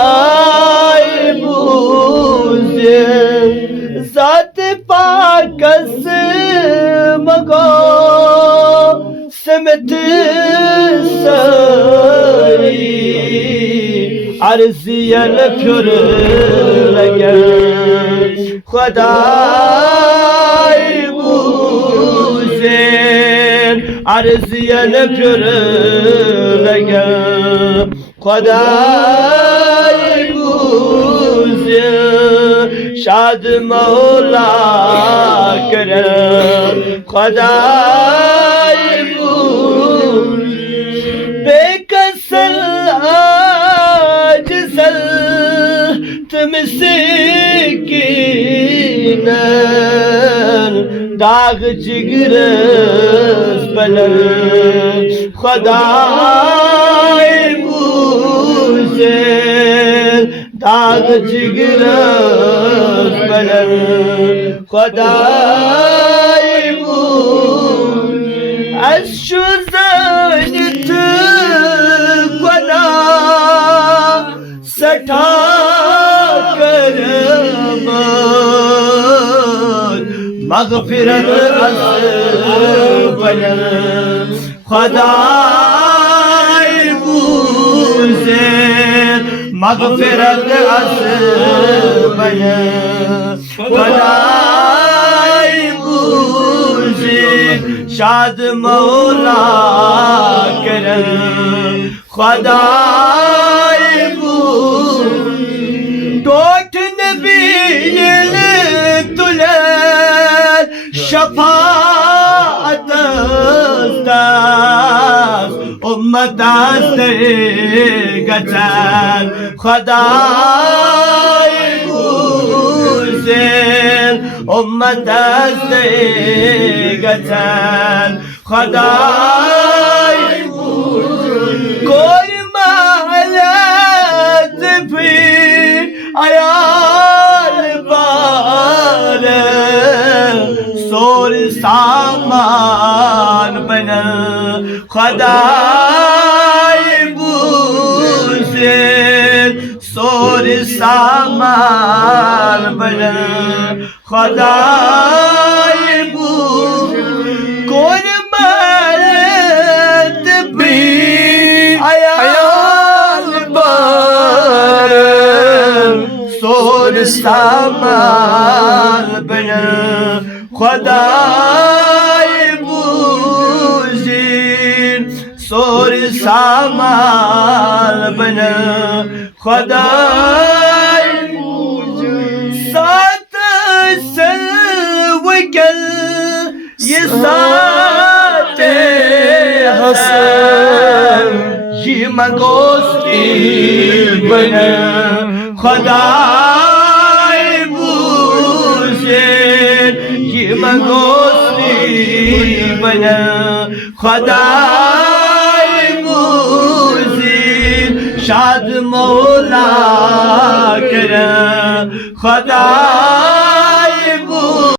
खुदाए बूझे ज़ात पाकस मगो समत सरी अर्ज़ियन फिर लगे खुदाए बूझे अर्ज़ियन फिर लगे खुदाए बूझे शाद मौला कर खुदाए बूझे बेकसल आजिज़ल तुमसे कीनन दाग जिगर बलर खुदाए बूझे दाग जिगर बलर खुदाए बूझे अशुज़नित गुना सठा मग़फ़िरत बलर खुदाए बूझे मग़फ़िरत बलर खुदाए बूझे शाद मौला कर खुदाए बूझे टोट नबी तुले शफाअत उम्मत गचन खुदाए बूझे उम्मत गचन खुदाए बूझे कोई महलत भी आयाल बार सोर सामान बना खुदाए बूझे सोर सामान बना खुदाए बूझे कोई मर्द भी आयाल बार सोर सामान बना खुदाए बूझे सोर सामान बना खुदाए बूझे सात सलवकल ये साते हसन ये मगोस्ती बना खुदाए बूझे ये मगोस्ती बना खुदाए बूझे शाद मौला कर खुदा